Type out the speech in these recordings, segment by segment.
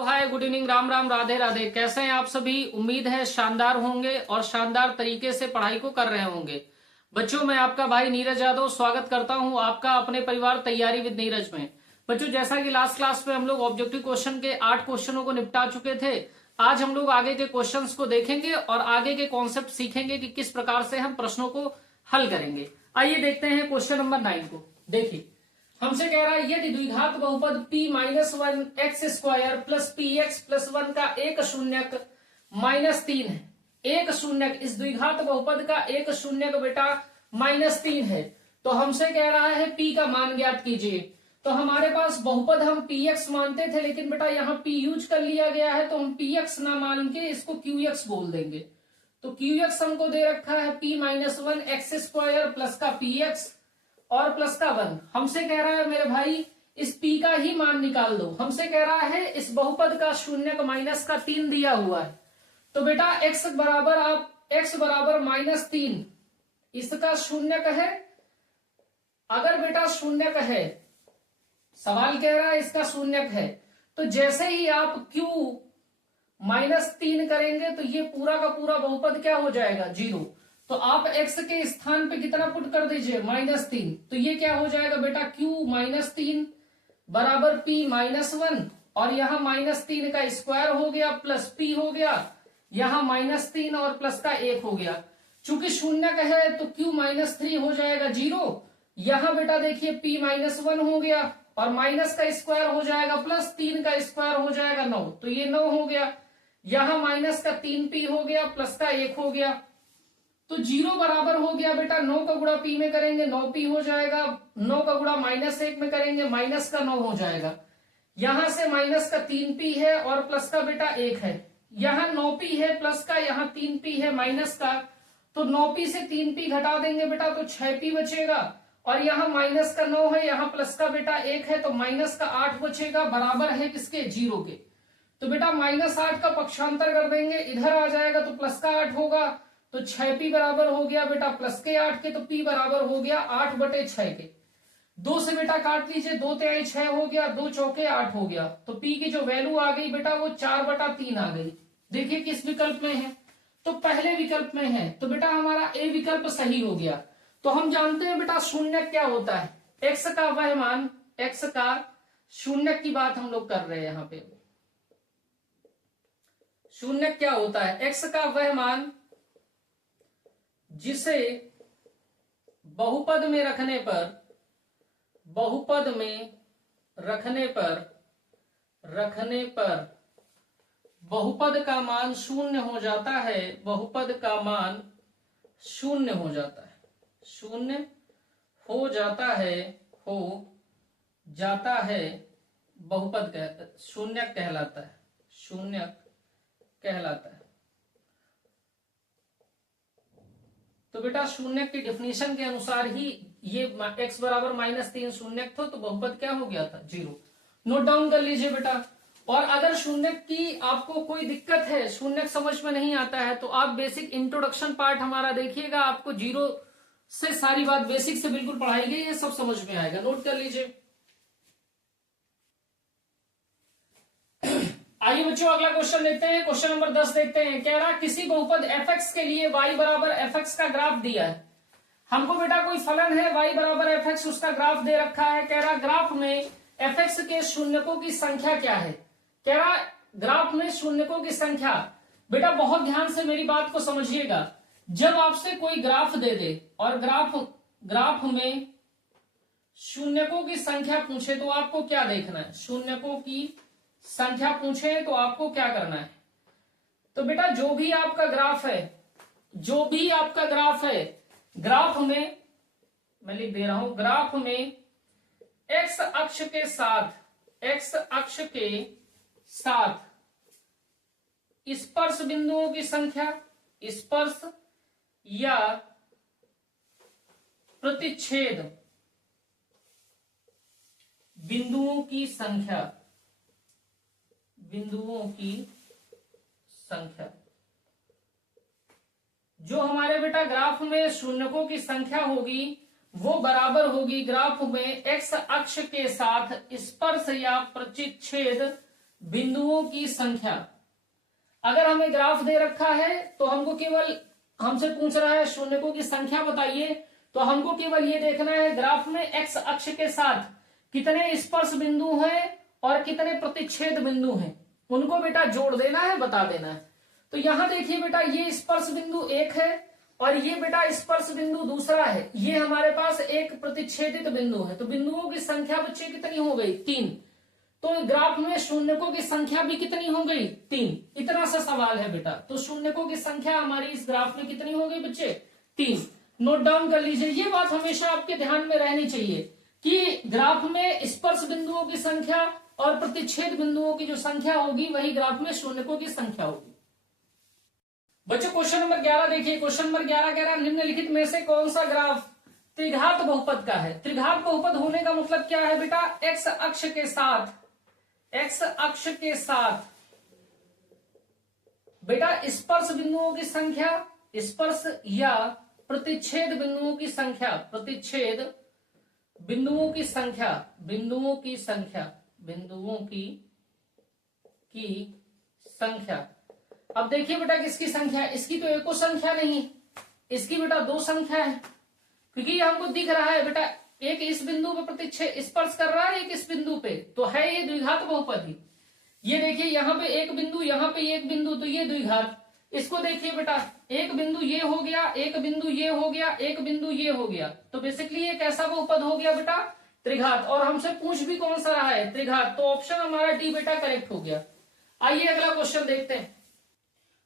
हाय, good evening, Ram Ram, Radhe Radhe. कैसे हैं आप सभी? उम्मीद है शानदार होंगे और शानदार तरीके से पढ़ाई को कर रहे होंगे। बच्चों, मैं आपका भाई नीरज यादव स्वागत करता हूं आपका अपने परिवार तैयारी विद नीरज में। बच्चों, जैसा कि लास्ट क्लास में हम लोग ऑब्जेक्टिव क्वेश्चन के 8 क्वेश्चनों को निपटा चुके थे, आज हम लोग आगे के क्वेश्चंस को देखेंगे और आगे के कॉन्सेप्ट सीखेंगे कि किस प्रकार से हम प्रश्नों को हल करेंगे। आइए देखते हैं क्वेश्चन नंबर 9 को। देखिए, हमसे कह रहा है यदि द्विघात बहुपद p minus 1 x square plus P x plus 1 का एक शून्यक -3 है। एक शून्यक, इस द्विघात बहुपद का एक शून्यक बेटा -3 है। तो हमसे कह रहा है p का मान ज्ञात कीजिए। तो हमारे पास बहुपद हम px मानते थे, लेकिन बेटा यहाँ p यूज कर लिया गया है, तो हम px ना मान के इसको qx बोल देंगे। तो qx हमको दे रखा है p minus 1 x square plus का px और प्लस का 1। हमसे कह रहा है मेरे भाई इस p का ही मान निकाल दो। हमसे कह रहा है इस बहुपद का शून्यक माइनस का 3 दिया हुआ है। तो बेटा x बराबर -3 इसका शून्यक है। अगर बेटा शून्यक है, सवाल कह रहा है इसका शून्यक है, तो जैसे ही आप q -3 करेंगे तो ये पूरा का पूरा बहुपद क्या हो जाएगा? 0। तो आप x के स्थान पे कितना पुट कर दीजिए? -3। तो ये क्या हो जाएगा बेटा? q -3 बराबर p -1 और यहाँ -3 का स्क्वायर हो गया प्लस p हो गया, यहाँ -3 और प्लस का 1 हो गया। चूंकि शून्यक है तो q -3 हो जाएगा 0। यहाँ बेटा देखिए p -1 हो गया और माइनस का स्क्वायर हो जाएगा प्लस 3 का स्क्वायर हो जाएगा 9। तो ये 9 हो गया, यहाँ माइनस का 3p हो गया प्लस का 1 हो गया। तो 0 बराबर हो गया बेटा 9 का गुणा p में करेंगे 9p हो जाएगा, 9 का गुणा -1 में करेंगे माइनस का 9 हो जाएगा। यहां से माइनस का 3p है और प्लस का बेटा 1 है। यहाँ 9p है प्लस का, यहाँ 3p है माइनस का। तो 9p से 3p घटा देंगे बेटा तो 6p बचेगा और यहाँ माइनस का 9 है, यहाँ प्लस का बेटा 1 है, तो माइनस का 8 बचेगा, बराबर है किसके? 0 के। तो बेटा -8 का पक्षांतर कर देंगे, इधर आ जाएगा तो प्लस का 8 होगा। तो 6p बराबर हो गया बेटा प्लस के 8 के, तो p बराबर हो गया 8/6 के। 2 से बेटा काट लीजिए, 2 तिहाई 6 हो गया, 2 चौके 8 हो गया। तो p की जो वैल्यू आ गई बेटा वो 4/3 आ गई। देखिए किस विकल्प में है? तो पहले विकल्प में है। तो बेटा हमारा ए विकल्प सही हो गया। तो हम जानते हैं बेटा शून्यक क्या होता है। x का वह मान, x का शून्यक की बात हम लोग कर रहे हैं यहाँ पे। शून्यक क्या होता है? x का वह मान जिसे बहुपद में रखने पर बहुपद का मान शून्य हो जाता है। बहुपद का मान शून्य हो जाता है, शून्य हो जाता है बहुपद शून्यक कहलाता है, शून्यक कहलाता है। तो बेटा शून्यक की डेफिनेशन के अनुसार ही ये x बराबर -3 शून्यक था, तो बहुपद क्या हो गया था? 0। नोट डाउन कर लीजिए बेटा। और अगर शून्यक की आपको कोई दिक्कत है, शून्यक समझ में नहीं आता है, तो आप बेसिक इंट्रोडक्शन पार्ट हमारा देखिएगा। आपको 0 से सारी बात बेसिक से बिल्कुल पढ़ाई गई है, सब समझ में आएगा। नोट कर लीजिए। आइए बच्चों अगला क्वेश्चन देखते हैं। क्वेश्चन नंबर 10 देखते हैं। कह रहा किसी बहुपद fx के लिए y बराबर fx का ग्राफ दिया है। हमको बेटा कोई फलन है y बराबर fx, उसका ग्राफ दे रखा है। कह रहा ग्राफ में fx के शून्यकों की संख्या क्या है? कह रहा ग्राफ में शून्यकों की संख्या। बेटा बहुत ध्यान से मेरी बात को समझिएगा। जब आपसे कोई ग्राफ दे दे और ग्राफ में शून्यकों की संख्या पूछे तो आपको क्या देखना है? शून्यकों की संख्या पूछे तो आपको क्या करना है? तो बेटा जो भी आपका ग्राफ है, ग्राफ में मैं लिख दे रहा हूं, ग्राफ में x अक्ष के साथ स्पर्श बिंदुओं की संख्या, स्पर्श या प्रतिच्छेद बिंदुओं की संख्या, जो हमारे बेटा ग्राफ में शून्यकों की संख्या होगी वो बराबर होगी ग्राफ में x अक्ष के साथ स्पर्श या प्रतिच्छेद बिंदुओं की संख्या। अगर हमें ग्राफ दे रखा है तो हमको केवल, हमसे पूछ रहा है शून्यकों की संख्या बताइए, तो हमको केवल ये देखना है ग्राफ में एक्स अक्ष के साथ कितने स्पर्श बिंदु हैं और कितने प्रतिच्छेद बिंदु हैं, उनको बेटा जोड़ देना है, बता देना है। तो यहां देखिए बेटा, ये स्पर्श बिंदु एक है और ये बेटा स्पर्श बिंदु दूसरा है, ये हमारे पास एक प्रतिच्छेदित बिंदु है। तो बिंदुओं की संख्या बच्चे कितनी हो गई? 3। तो ग्राफ में शून्यकों की संख्या भी कितनी हो गई? 3। इतना सा सवाल है बेटा। तो शून्यकों की संख्या हमारी इस ग्राफ में कितनी हो गई बच्चे? 3। नोट डाउन कर लीजिए, ये बात हमेशा आपके ध्यान में रहनी चाहिए कि ग्राफ में स्पर्श बिंदुओं की संख्या और प्रतिच्छेद बिंदुओं की जो संख्या होगी वही ग्राफ में शून्यकों की संख्या होगी। बच्चों क्वेश्चन नंबर 11 देखिए। क्वेश्चन नंबर 11 कह रहा है निम्नलिखित में से कौन सा ग्राफ त्रिघात बहुपद का है? त्रिघात बहुपद होने का मतलब क्या है बेटा? एक्स अक्ष के साथ, एक्स अक्ष के साथ बेटा स्पर्श बिंदुओं की संख्या, स्पर्श या प्रतिच्छेद बिंदुओं की संख्या, प्रतिच्छेद बिंदुओं की संख्या, बिंदुओं की संख्या, बिंदुओं की संख्या। अब देखिए बेटा किसकी संख्या है? इसकी तो एको संख्या नहीं, इसकी बेटा 2 संख्या है, क्योंकि ये हमको दिख रहा है बेटा एक इस बिंदु पे प्रतिच्छेद स्पर्श कर रहा है, एक इस बिंदु पे, तो है ये द्विघात बहुपद ही। ये देखिए यहाँ पे एक बिंदु, यहाँ पे एक बिंदु, तो ये द्विघात। इसको देखिए बेटा, एक बिंदु ये हो गया, एक बिंदु ये हो गया, एक बिंदु ये हो गया, तो बेसिकली ये कैसा बहुपद हो गया बेटा? त्रिघात। और हमसे पूछ भी कौन सा रहा है? त्रिघात। तो ऑप्शन हमारा डी बेटा करेक्ट हो गया। आइए अगला क्वेश्चन देखते हैं।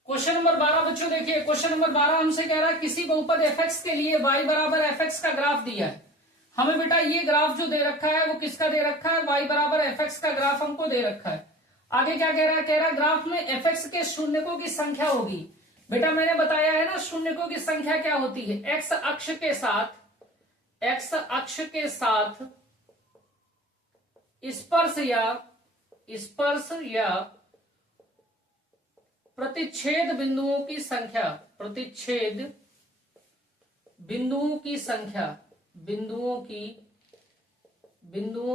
क्वेश्चन नंबर 12 बच्चों देखिए। क्वेश्चन नंबर 12 हमसे कह रहा है किसी बहुपद fx के लिए y बराबर fx का ग्राफ दिया है। हमें बेटा ये ग्राफ जो दे रखा है वो किसका दे रखा है? y बराबर fx का ग्राफ हमको दे रखा है। आगे क्या कह रहा है? कह रहा है ग्राफ में fx के शून्यकों की संख्या होगी। बेटा मैंने बताया है ना शून्यकों की संख्या क्या होती है? x अक्ष के साथ, x अक्ष के साथ स्पर्श या प्रतिच्छेद बिंदुओं की संख्या, प्रतिच्छेद बिंदुओं की संख्या, बिंदुओं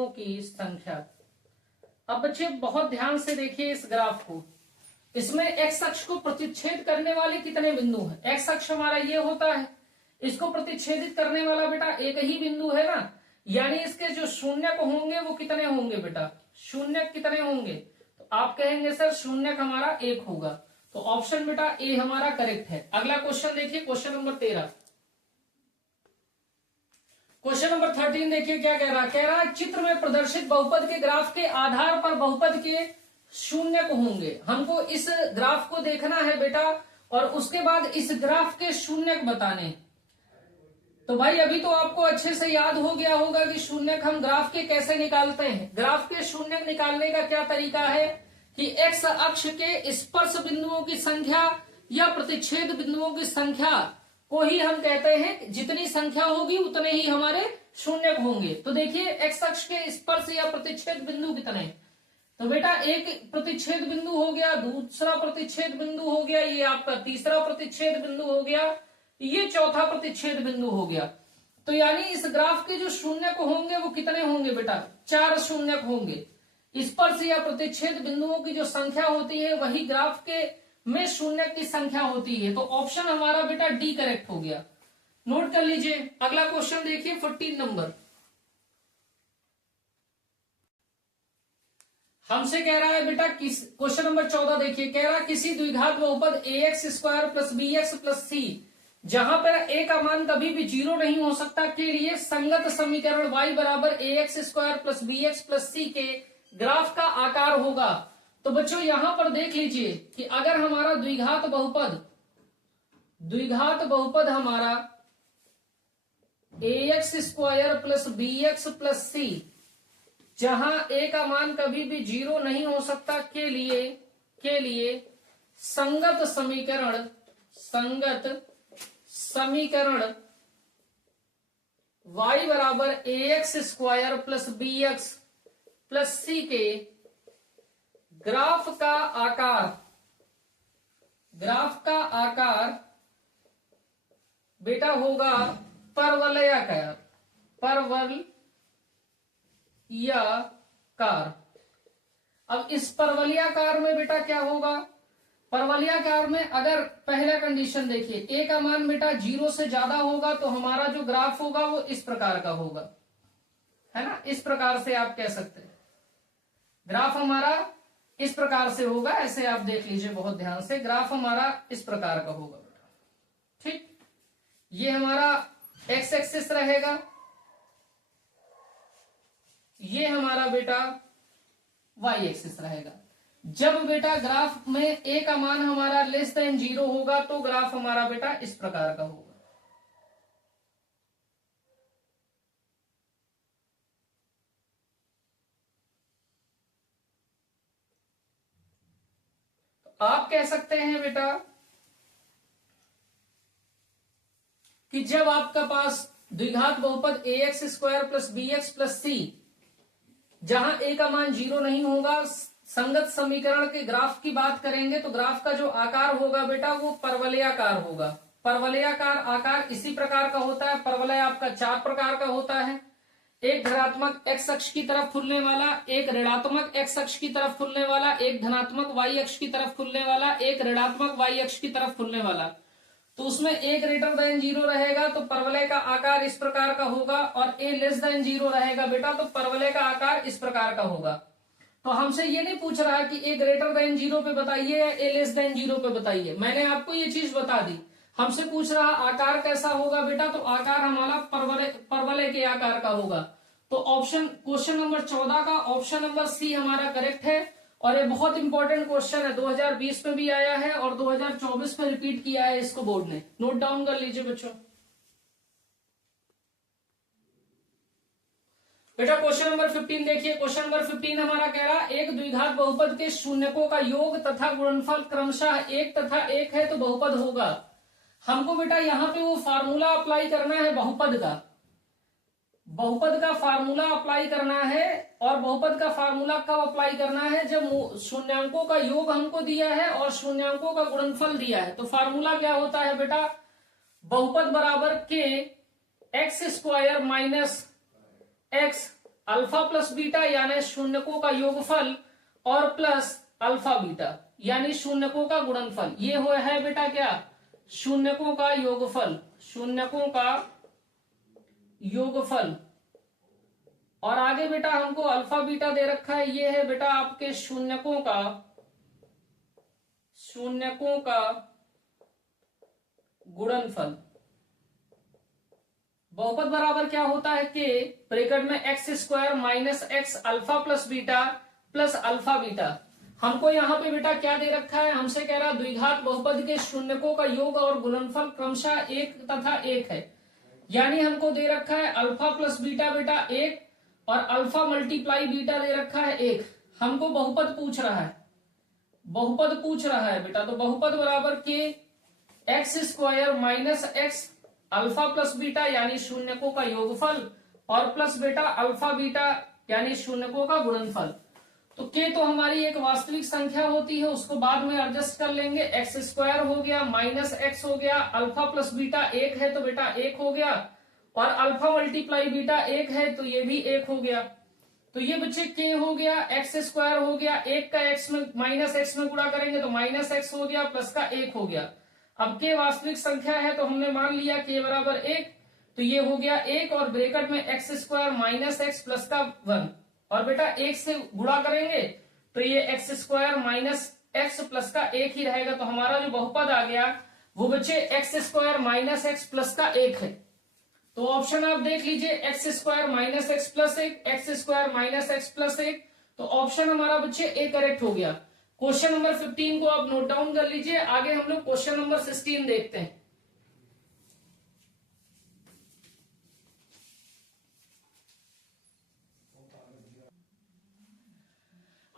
की संख्या। अब बच्चे बहुत ध्यान से देखिए इस ग्राफ को। इसमें एक्स अक्ष को प्रतिच्छेद करने वाले कितने बिंदु हैं? एक्स अक्ष हमारा ये होता है, इसको प्रतिच्छेदित करने वाला बेटा एक ही बिंदु है ना, यानी इसके जो शून्यक होंगे वो कितने होंगे बेटा? शून्यक कितने होंगे? तो आप कहेंगे सर शून्यक हमारा 1 होगा। तो ऑप्शन बेटा ए हमारा करेक्ट है। अगला क्वेश्चन देखिए, क्वेश्चन नंबर 13। क्वेश्चन नंबर 13 देखिए क्या कह रहा है? कह रहा है चित्र में प्रदर्शित बहुपद के ग्राफ के आधार पर बहुपद के शून्यक होंगे। हमको इस ग्राफ को देखना है बेटा और उसके बाद इस ग्राफ के शून्यक बताने। तो भाई अभी तो आपको अच्छे से याद हो गया होगा कि शून्यक हम ग्राफ के कैसे निकालते हैं। ग्राफ के शून्यक निकालने का क्या तरीका है कि एक्स अक्ष के स्पर्श बिंदुओं की संख्या या प्रतिच्छेद बिंदुओं की संख्या को ही हम कहते हैं, जितनी संख्या होगी उतने ही हमारे शून्यक होंगे। तो देखिए एक्स अक्ष के स्पर्श या प्रतिच्छेद बिंदु कितने? तो बेटा एक प्रतिच्छेद बिंदु हो गया, दूसरा प्रतिच्छेद बिंदु हो गया, ये आपका तीसरा प्रतिच्छेद बिंदु हो गया, ये चौथा प्रतिच्छेद बिंदु हो गया। तो यानी इस ग्राफ के जो शून्यक होंगे वो कितने होंगे बेटा? 4 शून्यक होंगे। स्पर्श या प्रतिच्छेद बिंदुओं की जो संख्या होती है वही ग्राफ के में शून्यक की संख्या होती है। तो ऑप्शन हमारा बेटा डी करेक्ट हो गया। नोट कर लीजिए। अगला क्वेश्चन देखिए 14 नंबर। हमसे कह रहा है बेटा क्वेश्चन नंबर 14 देखिए। कह रहा है किसी द्विघात बहुपद ax square plus bx plus c जहां पर a का मान कभी भी 0 नहीं हो सकता के लिए संगत समीकरण y बराबर ax square plus bx plus c के ग्राफ का आकार होगा। तो बच्चों यहां पर देख लीजिए कि अगर हमारा द्विघात बहुपद हमारा ax square plus bx plus c जहां a का मान कभी भी 0 नहीं हो सकता के लिए संगत समीकरण y बराबर ax square plus bx plus c के ग्राफ का आकार बेटा होगा परवलयाकार। अब इस परवलयाकार में बेटा क्या होगा, परवलयाकार में अगर पहला कंडीशन देखिए, ए का मान बेटा 0 से ज्यादा होगा तो हमारा जो ग्राफ होगा वो इस प्रकार का होगा, है ना। इस प्रकार से आप कह सकते हैं ग्राफ हमारा इस प्रकार से होगा। ऐसे आप देख लीजिए बहुत ध्यान से, ग्राफ हमारा इस प्रकार का होगा बेटा, ठीक। ये हमारा एक्स एक्सिस रहेगा, ये हमारा बेटा वाई एक्सिस रहेगा। जब बेटा ग्राफ में ए का मान हमारा लेस देन 0 होगा तो ग्राफ हमारा बेटा इस प्रकार का होगा। तो आप कह सकते हैं बेटा कि जब आपका पास द्विघात बहुपद a x square plus b x plus c, जहां ए का मान 0 नहीं होगा, संगत समीकरण के ग्राफ की बात करेंगे तो ग्राफ का जो आकार होगा बेटा वो परवलयाकार होगा। परवलयाकार आकार इसी प्रकार का होता है। परवलय आपका 4 प्रकार का होता है, एक धनात्मक एक्स अक्ष की तरफ खुलने वाला, एक ऋणात्मक एक्स अक्ष की तरफ खुलने वाला, एक धनात्मक वाई अक्ष की तरफ खुलने वाला, एक ऋणात्मक वाई अक्ष की तरफ खुलने वाला। तो उसमें ए ग्रेटर देन 0 रहेगा तो परवलय का आकार इस प्रकार का होगा, और ए लेस देन 0 रहेगा बेटा तो परवलय का आकार इस प्रकार का होगा। तो हमसे ये नहीं पूछ रहा कि ए ग्रेटर देन 0 पे बताइए या ए लेस देन 0 पे बताइए, मैंने आपको ये चीज बता दी। हमसे पूछ रहा आकार कैसा होगा बेटा, तो आकार हमारा परवलय के आकार का होगा। तो ऑप्शन क्वेश्चन नंबर 14 का ऑप्शन नंबर सी हमारा करेक्ट है। और ये बहुत इंपॉर्टेंट क्वेश्चन है, 2020 में भी आया है और 2024 में रिपीट किया है इसको बोर्ड ने, नोट डाउन कर लीजिए बच्चों। बेटा क्वेश्चन नंबर 15 देखिए, क्वेश्चन नंबर 15 हमारा कह रहा एक द्विघात बहुपद के शून्यकों का योग तथा गुणनफल क्रमशः 1 तथा 1 है तो बहुपद होगा। हमको बेटा यहाँ पे वो फार्मूला अप्लाई करना है बहुपद का, बहुपद का फार्मूला अप्लाई करना है। और बहुपद का फार्मूला कब अप्लाई करना है, जब शून्यांकों का योग हमको दिया है और शून्यांकों का गुणनफल दिया है। तो फार्मूला क्या होता है बेटा, बहुपद बराबर के x square minus x alpha plus beta यानी शून्यकों का योगफल और प्लस अल्फा बीटा यानी शून्यकों का गुणनफल। ये हुआ है बेटा क्या, शून्यकों का योगफल, शून्यकों का योगफल। और आगे बेटा हमको अल्फा बीटा दे रखा है, ये है बेटा आपके शून्यकों का गुणनफल। बहुपद बराबर क्या होता है कि ब्रैकेट में x square minus x alpha plus beta plus alpha beta. हमको यहाँ पे बेटा क्या दे रखा है, हमसे कह रहा द्विघात बहुपद के शून्यकों का योग और गुणनफल क्रमशः 1 तथा 1 है। यानी हमको दे रखा है अल्फा प्लस बीटा बेटा 1 और अल्फा मल्टीप्लाई बीटा दे रखा है 1। हमको बहुपद पूछ रहा है, बहुपद पूछ रहा है बेटा। तो बहुपद बराबर के x square minus x alpha plus beta यानी शून्यकों का योगफल और प्लस बेटा अल्फा बीटा यानी शून्यकों का गुणनफल। तो के तो हमारी एक वास्तविक संख्या होती है, उसको बाद में एडजस्ट कर लेंगे। एक्स स्क्वायर हो गया माइनस एक्स हो गया, अल्फा प्लस बीटा 1 है तो बेटा 1 हो गया, और अल्फा मल्टीप्लाई बीटा 1 है तो ये भी 1 हो गया। तो ये बच्चे के हो गया, एक्स स्क्वायर हो गया, 1 का एक्स में माइनस एक्स में गुणा करेंगे तो माइनस एक्स हो गया, प्लस का 1 हो गया। अब के वास्तविक संख्या है तो हमने मान लिया के बराबर 1, तो ये हो गया 1 और ब्रैकेट में x square minus x plus का 1, और बेटा 1 से गुणा करेंगे तो ये x square minus x plus का 1 ही रहेगा। तो हमारा जो बहुपद आ गया वो बच्चे x square minus x plus का 1 है। तो ऑप्शन आप देख लीजिए, x square minus x plus 1, x square minus x plus 1। तो ऑप्शन हमारा बच्चे ए करेक्ट हो गया। क्वेश्चन नंबर 15 को आप नोट डाउन कर लीजिए। आगे हम लोग क्वेश्चन नंबर 16 देखते हैं।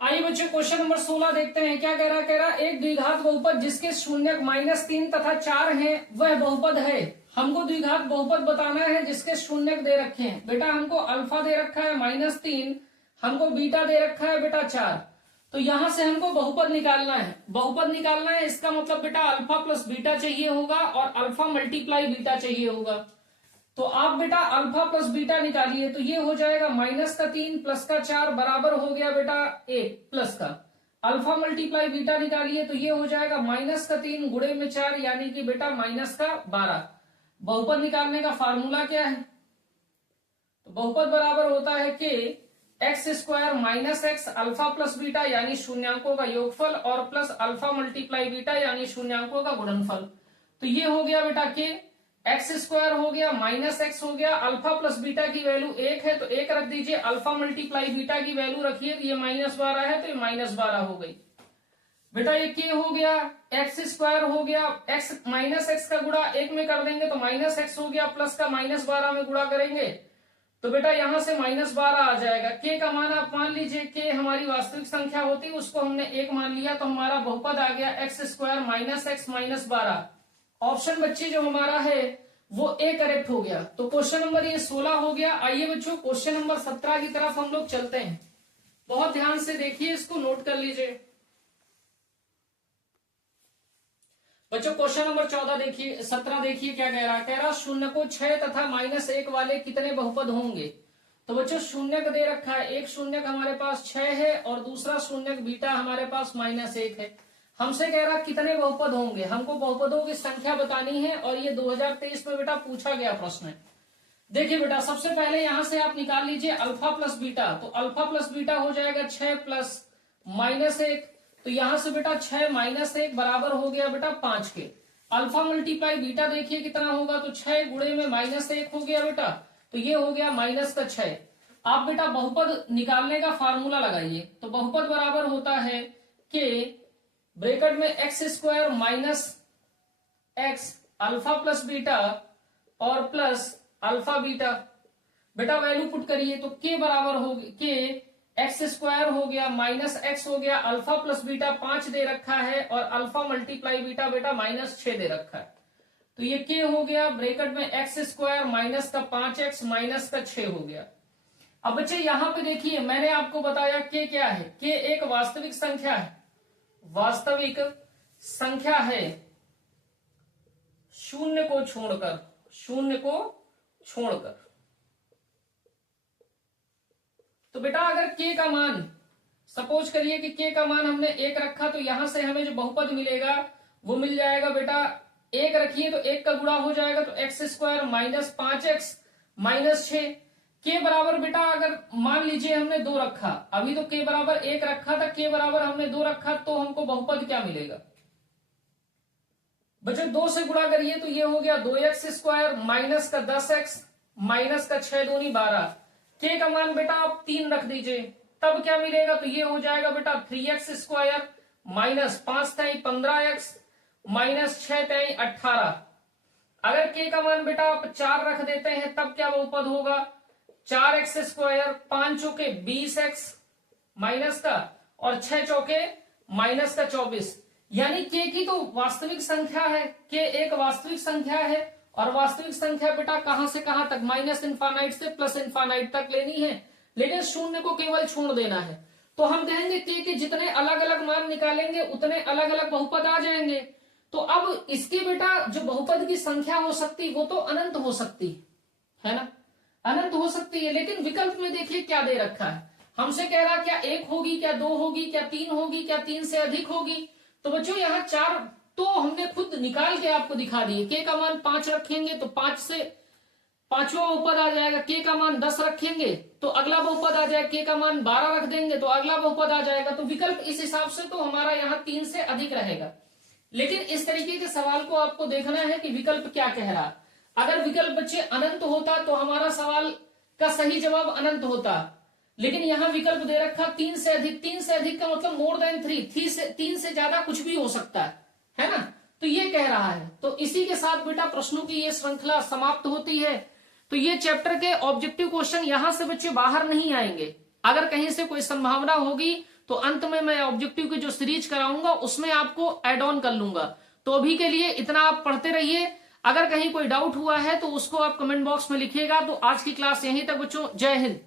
आइए बच्चे क्वेश्चन नंबर 16 देखते हैं। क्या कह रहा एक द्विघात बहुपद जिसके शून्यक -3 तथा 4 हैं वह बहुपद है। हमको द्विघात बहुपद बताना है जिसके शून्यक दे रखे हैं। बेटा हमको अल्फा दे रखा है -3, हमको बीटा दे रखा है बेटा 4। तो यहां से हमको बहुपद निकालना है। बहुपद निकालना है इसका मतलब बेटा अल्फा प्लस बीटा चाहिए होगा और अल्फा मल्टीप्लाई बीटा चाहिए होगा। तो आप बेटा अल्फा प्लस बीटा निकालिए, तो ये हो जाएगा -3 प्लस का 4 बराबर हो गया बेटा 1 प्लस का अल्फा मल्टीप्लाई बीटा निकालिए, तो ये हो जाएगा -3 गुणे में 4 यानी कि बेटा -12। बहुपद निकालने का फार्मूला क्या है? तो बहुपद बराबर होता है कि x² minus x alpha plus beta यानी शून्यांकों का योगफल और प्लस अल्फा मल्टीप्लाई बीटा यानी शून्यांकों का गुणनफल। तो ये हो गया बेटा कि x² हो गया माइनस एक्स हो गया, अल्फा प्लस बीटा की वैल्यू 1 है तो 1 रख दीजिए, अल्फा मल्टीप्लाई बीटा की वैल्यू रखिए, तो ये -12 है तो ये -12 हो गई बेटा। ये k हो गया, x² हो गया, x माइनस एक्स का गुणा 1 में कर देंगे तो -x हो गया, प्लस का -12 में गुणा करेंगे तो बेटा यहां से -12 आ जाएगा। k का मान आप मान लीजिए, k हमारी वास्तविक संख्या होती है उसको हमने 1 मान लिया, तो हमारा बहुपद आ गया x² माइनस एक्स -12। ऑप्शन बच्चे जो हमारा है वो ए करेक्ट हो गया। तो क्वेश्चन नंबर ये 16 हो गया। आइए बच्चों क्वेश्चन नंबर 17 की तरफ हम लोग चलते हैं। बहुत ध्यान से देखिए, इसको नोट कर लीजिए बच्चों। क्वेश्चन नंबर 14 देखिए, 17 देखिए क्या कह रहा है। कह रहा शून्य को 6 तथा -1 वाले कितने बहुपद होंगे? तो बच्चों शून्यक दे रखा है, एक शून्यक हमारे पास 6 है और दूसरा शून्यक बीटा हमारे पास -1 है। हमसे कह रहा कितने बहुपद होंगे, हमको बहुपदों की संख्या बतानी है और ये 2023 में बेटा पूछा गया प्रश्न है। देखिए बेटा सबसे पहले यहां से आप निकाल लीजिए अल्फा प्लस बीटा, तो अल्फा प्लस बीटा हो जाएगा 6 प्लस -1, तो यहां से बेटा 6 -1 बराबर हो गया बेटा 5 के। अल्फा मल्टीप्लाई बीटा देखिए कितना होगा, तो 6 गुणे में -1 हो गया बेटा, तो ये हो गया -6। आप बेटा बहुपद निकालने का फार्मूला लगाइए, तो बहुपद बराबर होता है कि ब्रैकेट में x² minus x alpha plus beta और प्लस अल्फा बीटा। बेटा वैल्यू पुट करिए तो k बराबर हो गया x² हो गया माइनस एक्स हो गया, अल्फा प्लस बीटा 5 दे रखा है और अल्फा मल्टीप्लाई बीटा बेटा -6 दे रखा है, तो ये k हो गया ब्रैकेट में x² माइनस का 5x माइनस का 6 हो गया। अब बच्चे यहां पे देखिए मैंने आपको बताया k क्या है, k एक वास्तविक संख्या है, वास्तविक संख्या है शून्य को छोड़कर, शून्य को छोड़कर। तो बेटा अगर k का मान सपोज करिए कि k का मान हमने 1 रखा, तो यहां से हमें जो बहुपद मिलेगा वो मिल जाएगा बेटा 1 रखिए तो 1 का गुणा हो जाएगा, तो x² minus 5x minus 6। k बराबर बेटा अगर मान लीजिए हमने 2 रखा, अभी तो k बराबर 1 रखा था, k बराबर हमने 2 रखा, तो हमको बहुपद क्या मिलेगा बच्चों 2 से गुणा करिए तो ये हो गया 2x² माइनस का 10x माइनस का 6 दूनी 12। k का मान बेटा आप 3 रख दीजिए, तब क्या मिलेगा, तो ये हो जाएगा बेटा 3x² माइनस 5 3 15x माइनस 6 3 18। अगर k का मान बेटा आप 4 रख देते हैं तब क्या बहुपद होगा, 4x² 5 चौके 20x माइनस का और 6 चौके माइनस का 24। यानी k की तो वास्तविक संख्या है, k एक वास्तविक संख्या है और वास्तविक संख्या बेटा कहां से कहां तक, -इनफाइनाइट से +इनफाइनाइट तक लेनी है, लेकिन शून्य को केवल छोड़ देना है। तो हम कहेंगे k के जितने अलग अलग मान निकालेंगे उतने अलग अलग बहुपद आ जाएंगे। तो अब इसकी बेटा जो बहुपद की संख्या हो सकती वो तो अनंत हो सकती है ना, अनंत हो सकती है। लेकिन विकल्प में देखिए क्या दे रखा है, हमसे कह रहा क्या 1 होगी, क्या 2 होगी, क्या 3 होगी, क्या 3 से अधिक होगी। तो बच्चों यहाँ 4 तो हमने खुद निकाल के आपको दिखा दिए। k का मान 5 रखेंगे तो 5 से 5वां बहुपद आ जाएगा, k का मान 10 रखेंगे तो अगला बहुपद आ जाएगा, k का मान 12 रख देंगे तो अगला बहुपद आ जाएगा। तो विकल्प इस हिसाब से तो हमारा यहाँ 3 से अधिक रहेगा। लेकिन इस तरीके के सवाल को आपको देखना है कि विकल्प क्या कह रहा है। अगर विकल्प बच्चे अनंत होता तो हमारा सवाल का सही जवाब अनंत होता, लेकिन यहाँ विकल्प दे रखा 3 से अधिक। 3 से अधिक का मतलब मोर देन 3, 3 से ज्यादा कुछ भी हो सकता है ना, तो ये कह रहा है। तो इसी के साथ बेटा प्रश्नों की ये श्रृंखला समाप्त होती है। तो ये चैप्टर के ऑब्जेक्टिव क्वेश्चन यहां से बच्चे बाहर नहीं आएंगे। अगर कहीं से कोई संभावना होगी तो अंत में मैं ऑब्जेक्टिव की जो सीरीज कराऊंगा उसमें आपको एड ऑन कर लूंगा। तो अभी के लिए इतना आप पढ़ते रहिए। अगर कहीं कोई डाउट हुआ है तो उसको आप कमेंट बॉक्स में लिखिएगा। तो आज की क्लास यहीं तक बच्चों, जय हिंद।